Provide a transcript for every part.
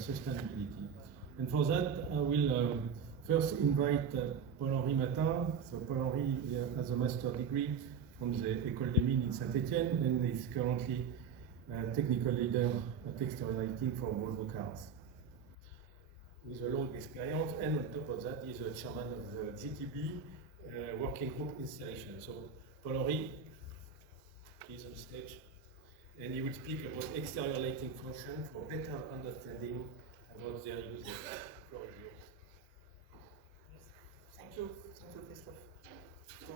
sustainability. And for that, I will first invite Paul-Henri Matin. So Paul-Henri has a master's degree from the École des Mines in Saint-Étienne and is currently technical leader at exterior lighting for Volvo cars. With a long experience, and on top of that, he's a chairman of the GTB working group installation. So Paul-Henri is on stage, and he will speak about exterior lighting function for better understanding about their use. Floor is yours. Thank you, Christophe. So,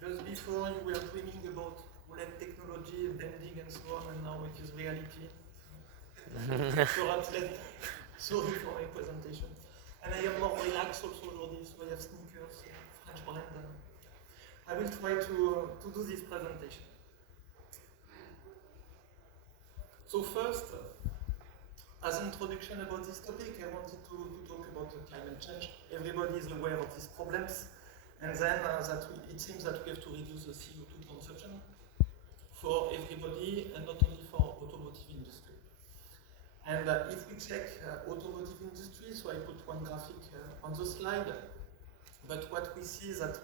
just before you were dreaming about OLED technology, bending and so on, and now it is reality. Sorry for my presentation. And I am more relaxed also aujourd'hui, so I have sneakers, French brand. I will try to do this presentation. So first, as an introduction about this topic, I wanted to talk about climate change. Everybody is aware of these problems, and then it seems that we have to reduce the CO2 consumption for everybody, and not only for automotive industry. And if we check automotive industry, so I put one graphic on the slide, but what we see is that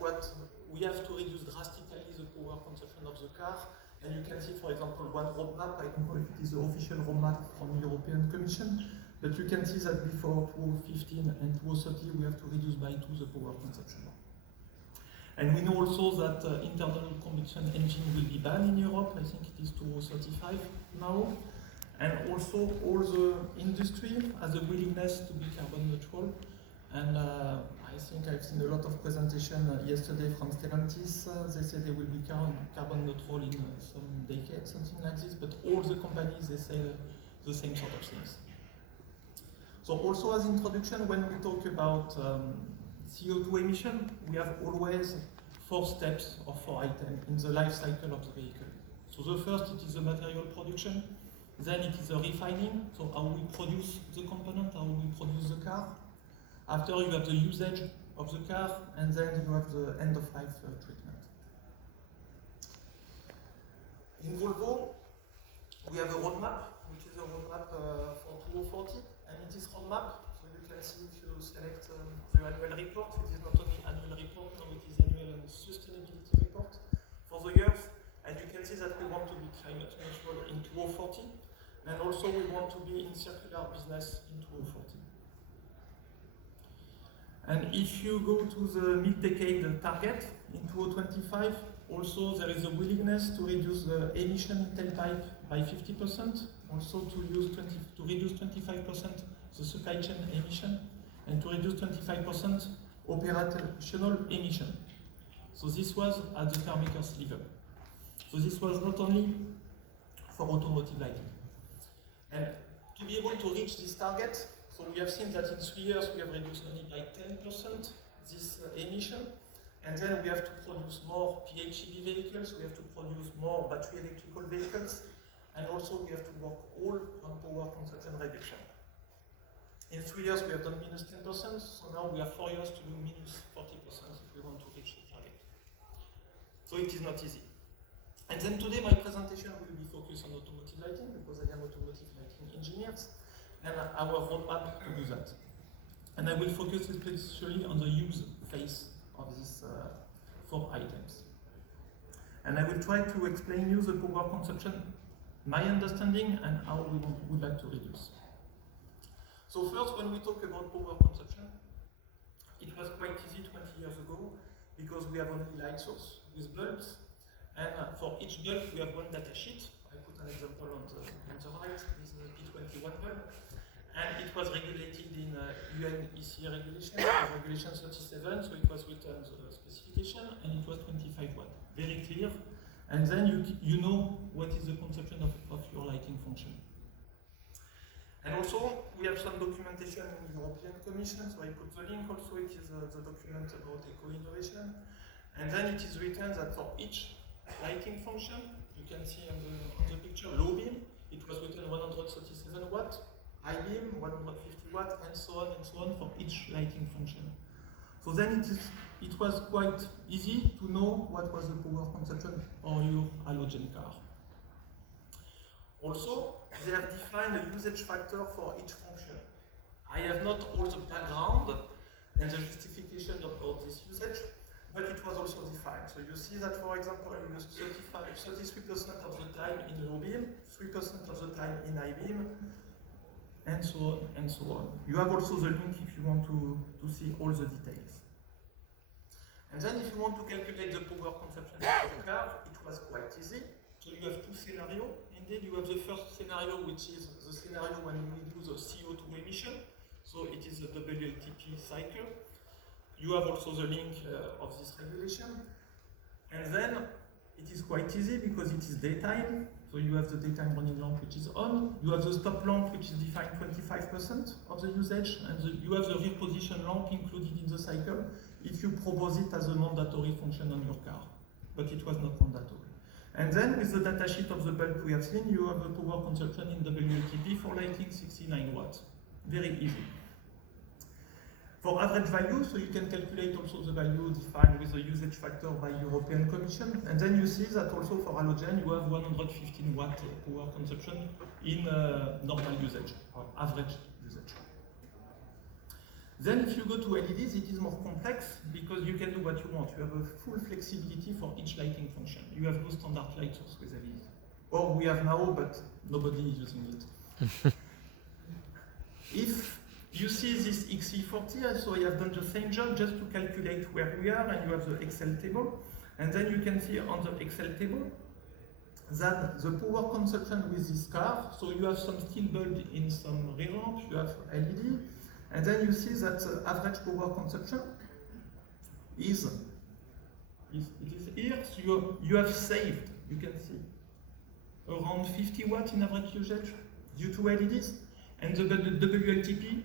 we have to reduce drastically the power consumption of the car. And you can see, for example, one roadmap. I don't know if it is the official roadmap from the European Commission, but you can see that before 2015 and 2030, we have to reduce by 2 the power consumption. And we know also that internal combustion engine will be banned in Europe. I think it is 2035 now. And also, all the industry has a willingness to be carbon neutral. And I think I've seen a lot of presentation yesterday from Stellantis. They say they will be carbon neutral in some decades, something like this. But all the companies, they say the same sort of things. So also as introduction, when we talk about CO2 emission, we have always 4 steps or 4 items in the life cycle of the vehicle. So the first, it is the material production. Then it is the refining, so how we produce the component, how we produce the car. After you have the usage of the car, and then you have the end-of-life treatment. In Volvo, we have a roadmap, which is a roadmap for 2040, and it is roadmap, so you can see if you select the annual report, it is not only annual report, now it is annual and sustainability report for the years, and you can see that we want to be climate neutral in 2040. And also we want to be in circular business in 2040. And if you go to the mid-decade target in 2025, also there is a willingness to reduce the emission in tailpipe by 50%, also to reduce 25% the supply chain emission, and to reduce 25% operational emission. So this was at the car maker's level. So this was not only for automotive lighting. And to be able to reach this target, so we have seen that in 3 years we have reduced only by 10% this emission, and then we have to produce more PHEV vehicles, we have to produce more battery electrical vehicles, and also we have to work all on power consumption reduction. In 3 years we have done minus 10%, so now we have 4 years to do minus 40% if we want to reach the target. So it is not easy. And then today my presentation will be focused on automotive lighting, because I am automotive lighting engineers, and our roadmap to do that. And I will focus especially on the use phase of these 4 items. And I will try to explain you the power consumption, my understanding, and how we would like to reduce. So first, when we talk about power consumption, it was quite easy 20 years ago, because we have only light source with bulbs. And for each bulb, we have one data sheet. I put an example on the right, with the P21 bulb. And it was regulated in UNEC regulation, regulation 37, so it was written the specification, and it was 25 watt. Very clear. And then you know what is the consumption of your lighting function. And also, we have some documentation in the European Commission, so I put the link also, it is the document about eco-innovation. And then it is written that for each lighting function, you can see on the picture, low beam, it was written 137 watt, high beam, 150 watt, and so on for each lighting function. So then it was quite easy to know what was the power consumption of your halogen car. Also, they have defined a usage factor for each function. I have not all the background and the justification of all this usage, but it was also defined. So you see that, for example, you use 33% of the time in low beam, 3% of the time in high beam, and so on and so on. You have also the link if you want to see all the details. And then if you want to calculate the power consumption of the curve, it was quite easy. So you have two scenarios. Indeed, you have the first scenario, which is the scenario when you do the CO2 emission. So it is a WLTP cycle. You have also the link of this regulation. And then it is quite easy because it is daytime. So you have the daytime running lamp which is on. You have the stop lamp which is defined 25% of the usage. And you have the rear position lamp included in the cycle if you propose it as a mandatory function on your car. But it was not mandatory. And then with the datasheet of the bulb we have seen, you have a power consumption in WLTP for lighting 69 watts. Very easy. For average value, so you can calculate also the value defined with the usage factor by European Commission. And then you see that also for halogen, you have 115 watt power consumption in normal usage, or average usage. Then if you go to LEDs, it is more complex because you can do what you want. You have a full flexibility for each lighting function. You have no standard light source with LEDs. Or we have now, but nobody is using it. If you see this XE40, so I have done the same job just to calculate where we are, and you have the Excel table. And then you can see on the Excel table that the power consumption with this car, so you have some steel bulb in some rear lamp, you have LED, and then you see that the average power consumption is here. So you have saved, you can see, around 50 watts in average usage due to LEDs, and the WLTP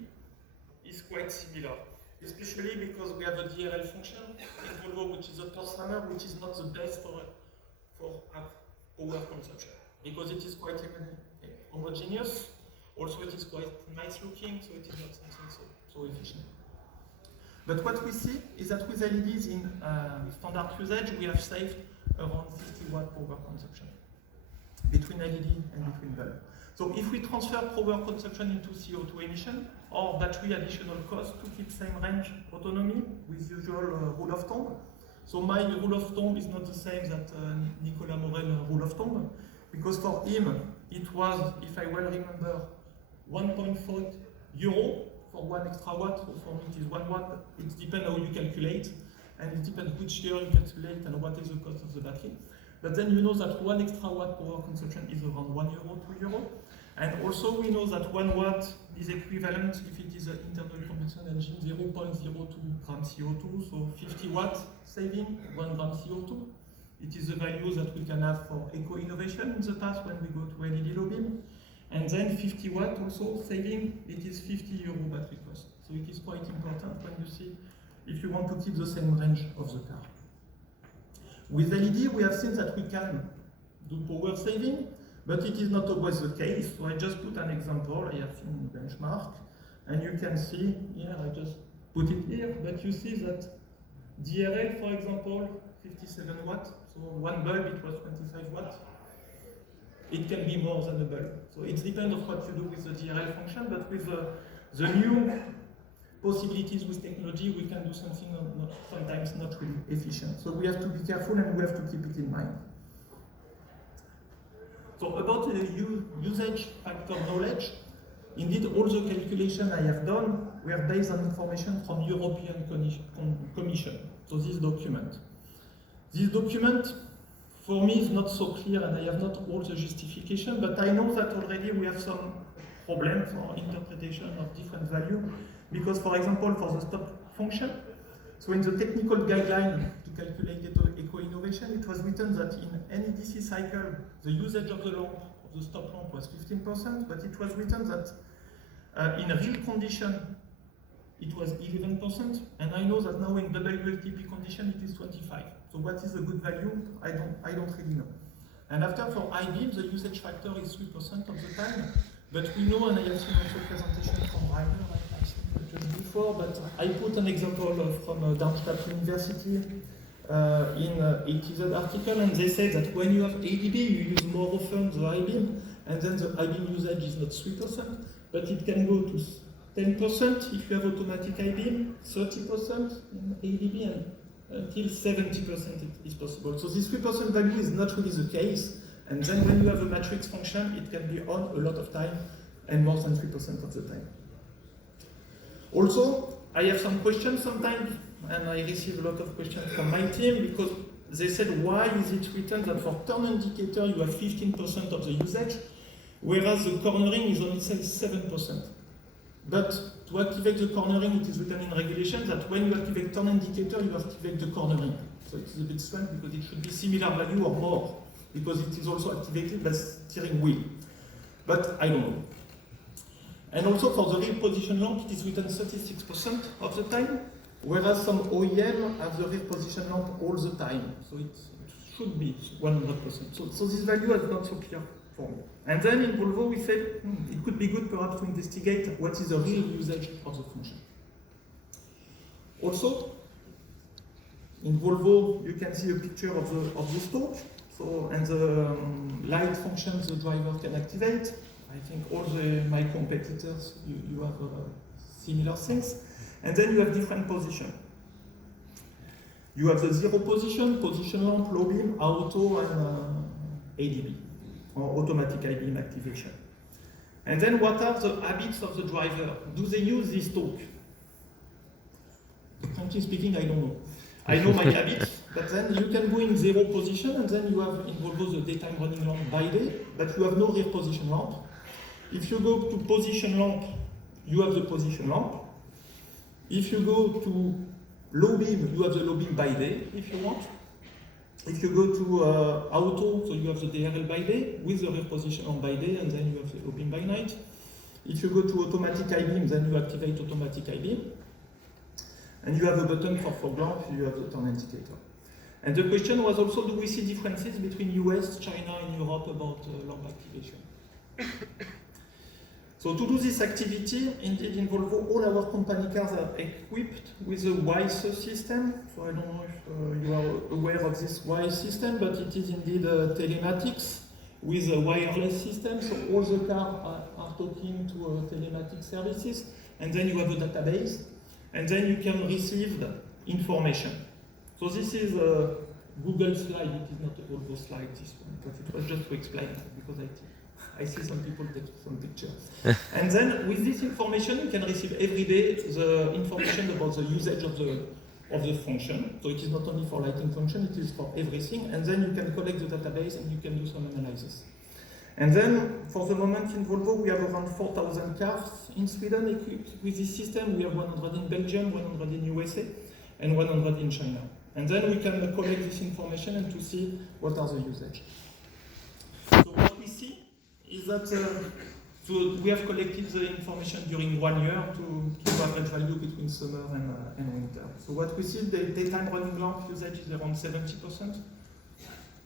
is quite similar, especially because we have a DRL function in Volvo, which is a torque hammer, which is not the best for power consumption, because it is quite homogeneous. Also, it is quite nice looking, so it is not something so efficient. But what we see is that with LEDs in standard usage, we have saved around 50 watt power consumption between LED and between bulb. So if we transfer power consumption into CO2 emission or battery additional cost to keep same range autonomy with usual rule of thumb. So my rule of thumb is not the same that Nicolas Morel rule of thumb, because for him it was, if I well remember, 1.4 euro for 1 extra watt. So for me it is 1 watt. It depends how you calculate, and it depends which year you calculate and what is the cost of the battery. But then you know that 1 extra watt power consumption is around 1 euro, 2 euro. And also we know that 1 watt is equivalent, if it is an internal combustion engine, 0.02 gram CO2, so 50 watt saving, 1 gram CO2. It is the value that we can have for eco-innovation in the past when we go to LED low beam. And then 50 watt also saving, it is 50 euro battery cost. So it is quite important when you see if you want to keep the same range of the car. With LED, we have seen that we can do power saving, but it is not always the case. So I just put an example. I have seen benchmark, and you can see here, I just put it here, but you see that DRL, for example, 57 watts. So one bulb, it was 25 watts. It can be more than a bulb. So it depends on what you do with the DRL function, but with the new possibilities with technology, we can do something sometimes not really efficient. So we have to be careful and we have to keep it in mind. So about the usage factor knowledge, indeed all the calculations I have done were based on information from European Commission. So this document. This document for me is not so clear and I have not all the justification, but I know that already we have some problems or interpretation of different value. Because, for example, for the stop function, so in the technical guideline to calculate eco-innovation, it was written that in any DC cycle, the usage of the lamp, of the stop lamp was 15%, but it was written that in a real condition, it was 11%, and I know that now in WLTP condition, it is 25%. So what is a good value? I don't really know. And after for I-beam, the usage factor is 3% of the time, but we know, and I have seen also presentation from Rainer, just before, but I put an example from Darmstadt University in ATZ article, and they say that when you have ADB, you use more often the I-beam, and then the I-beam usage is not 3%, but it can go to 10% if you have automatic I-beam, 30% in ADB, and until 70% it is possible. So this 3% value is not really the case, and then when you have a matrix function, it can be on a lot of time, and more than 3% of the time. Also, I have some questions sometimes, and I receive a lot of questions from my team, because they said, why is it written that for turn indicator you have 15% of the usage, whereas the cornering is only 7%. But to activate the cornering, it is written in regulation that when you activate turn indicator, you activate the cornering. So it is a bit strange because it should be similar value or more, because it is also activated by steering wheel. But I don't know. And also for the rear position lamp, it is written 36% of the time, whereas some OEM have the rear position lamp all the time. So it should be 100%. So this value is not so clear for me. And then in Volvo, we said it could be good perhaps to investigate what is the real usage of the function. Also, in Volvo, you can see a picture of the stalk. So, and the light functions the driver can activate. I think all my competitors, you have similar things. And then you have different positions. You have the zero position lamp, low beam, auto, and ADB, or automatic I-beam activation. And then what are the habits of the driver? Do they use this talk? Frankly speaking, I don't know. I know my habits, but then you can go in zero position, and then you have in Volvo the daytime running lamp by day, but you have no rear position lamp. If you go to position lamp, you have the position lamp. If you go to low beam, you have the low beam by day, if you want. If you go to auto, so you have the DRL by day with the rear position lamp by day, and then you have the low beam by night. If you go to automatic I-beam, then you activate automatic I-beam. And you have a button for fog lamp, you have the turn indicator. And the question was also, do we see differences between US, China, and Europe about lamp activation? So to do this activity, indeed in Volvo, all our company cars are equipped with a WISE system. So I don't know if you are aware of this WISE system, but it is indeed telematics with a wireless system. So all the cars are talking to telematic services, and then you have a database, and then you can receive the information. So this is a Google slide, it is not a Volvo slide, this one, but it was just to explain, because I see some people take some pictures. And then with this information, you can receive every day the information about the usage of the function. So it is not only for lighting function, it is for everything. And then you can collect the database and you can do some analysis. And then for the moment in Volvo, we have around 4,000 cars in Sweden equipped with this system. We have 100 in Belgium, 100 in USA, and 100 in China. And then we can collect this information and to see what are the usage. So what we see is that so we have collected the information during 1 year to average value between summer and winter. So what we see, the daytime running lamp usage is around 70%.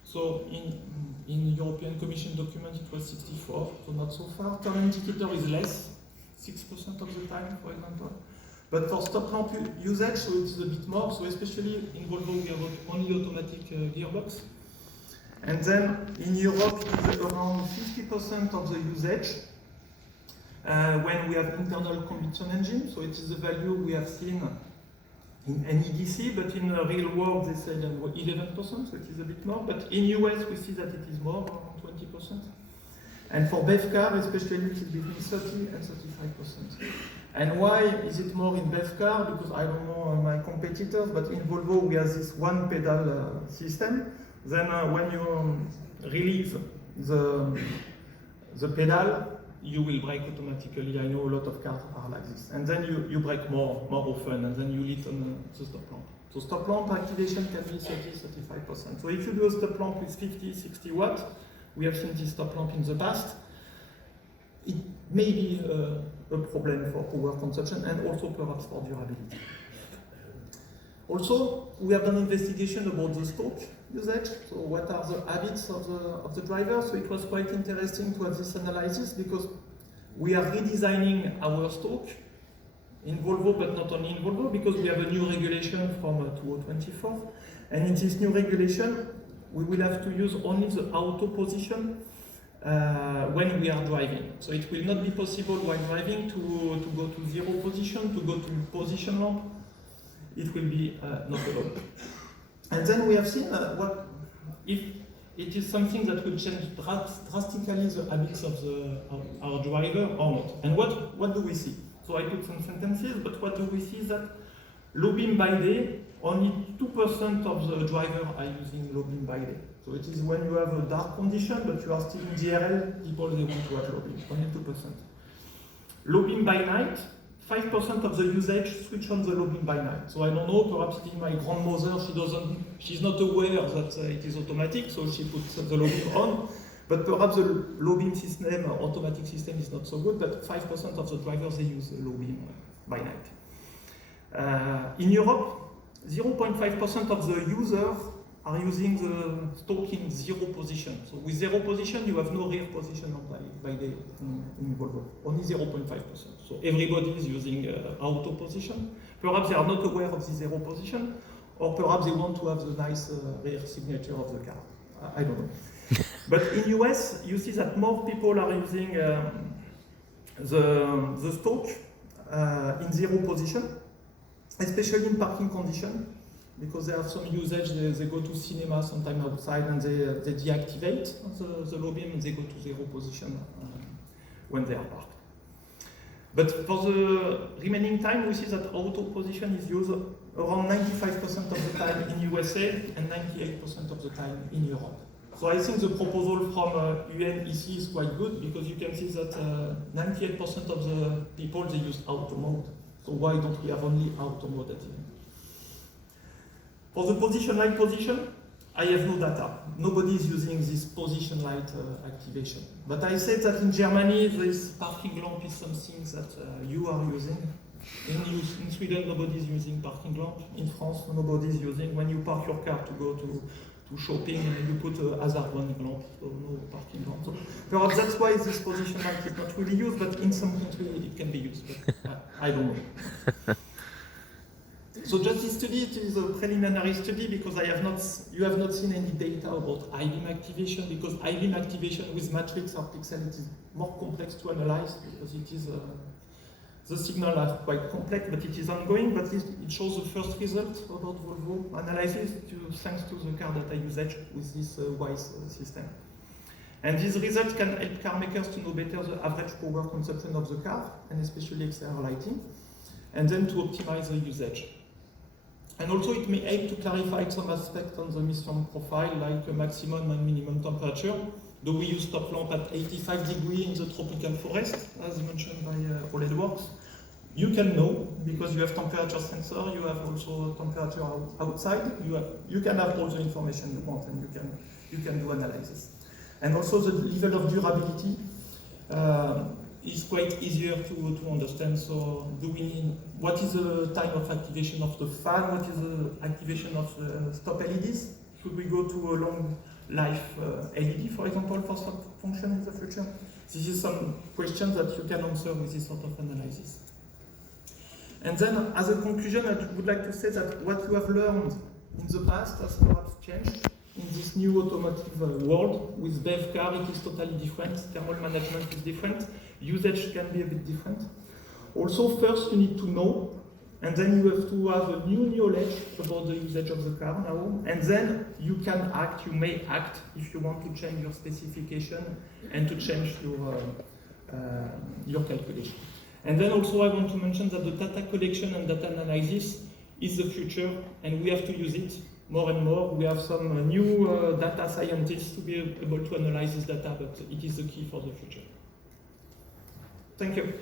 So in European Commission document it was 64, so not so far. Turn indicator is less, 6% of the time, for example. But for stop lamp usage, so it's a bit more. So especially in Volvo, we have only automatic gearbox. And then in Europe, it is around 50% of the usage when we have internal combustion engine. So it is the value we have seen in NEDC, but in the real world they say 11%, so it is a bit more. But in US we see that it is more, around 20%. And for BEV car, especially, it is between 30 and 35%. And why is it more in BEV car? Because I don't know my competitors, but in Volvo we have this one pedal system. Then when you release the pedal, you will brake automatically. I know a lot of cars are like this. And then you brake more often, and then you lit on the stop lamp. So stop lamp activation can be 30-35%. So if you do a stop lamp with 50-60 watts, we have seen this stop lamp in the past, it may be a problem for power consumption and also perhaps for durability. Also, we have done investigation about the stalk usage. So what are the habits of the driver? So it was quite interesting to have this analysis because we are redesigning our stalk in Volvo, but not only in Volvo, because we have a new regulation from 2024. And in this new regulation, we will have to use only the auto position when we are driving. So it will not be possible while driving to go to zero position, to go to position lamp. It will be not allowed. And then we have seen what if it is something that will change drastically the habits of our driver or not. And what do we see? So I put some sentences, but what do we see is that low beam by day, only 2% of the drivers are using low beam by day. So it is when you have a dark condition, but you are still in DRL, people they want to have low beam, only 2%. Low beam by night, 5% of the usage switch on the low beam by night. So I don't know, perhaps it is my grandmother, she's not aware that it is automatic, so she puts the low beam on. But perhaps the low beam system, or automatic system is not so good, but 5% of the drivers, they use the low beam by night. In Europe, 0.5% of the users are using the stalk in zero position. So with zero position, you have no rear position by day in Volvo, only 0.5%. So everybody is using auto position. Perhaps they are not aware of the zero position, or perhaps they want to have the nice rear signature of the car. I don't know. But in US, you see that more people are using the stalk in zero position, especially in parking condition, because they have some usage, they go to cinema sometime outside and they deactivate the low beam and they go to zero position when they are parked. But for the remaining time, we see that auto position is used around 95% of the time in USA and 98% of the time in Europe. So I think the proposal from UNEC is quite good, because you can see that 98% of the people, they use auto mode. So why don't we have only auto mode at the end? For the position light position, I have no data. Nobody is using this position light activation. But I said that in Germany, this parking lamp is something that you are using. In Sweden, nobody is using parking lamp. In France, nobody is using. When you park your car to go to shopping, you put a hazard warning lamp, so no parking lamp. So perhaps that's why this position light is not really used, but in some countries it can be used. But I don't know. So just this study, it is a preliminary study, because you have not seen any data about I-beam activation, because I-beam activation with matrix or pixel, it is more complex to analyze, because it is the signal are quite complex, but it is ongoing. But it shows the first result about Volvo analysis thanks to the car data usage with this WISE system. And these results can help car makers to know better the average power consumption of the car, and especially exterior lighting, and then to optimize the usage. And also it may help to clarify some aspects on the emission profile, like a maximum and minimum temperature. Do we use top lamp at 85 degrees in the tropical forest, as mentioned by Roledworks? You can know, because you have temperature sensor, you have also temperature outside, you can have all the information you want, and you can do analysis. And also the level of durability is quite easier to understand. So what is the time of activation of the fan? What is the activation of the stop LEDs? Should we go to a long life LED, for example, for stop function in the future? This is some questions that you can answer with this sort of analysis. And then, as a conclusion, I would like to say that what you have learned in the past has perhaps changed in this new automotive world. With BEV car, it is totally different. Thermal management is different. Usage can be a bit different. Also, first you need to know, and then you have to have a new knowledge about the usage of the car now, and then you can act, you may act if you want to change your specification and to change your calculation. And then also I want to mention that the data collection and data analysis is the future, and we have to use it more and more. We have some new data scientists to be able to analyze this data, but it is the key for the future. Thank you.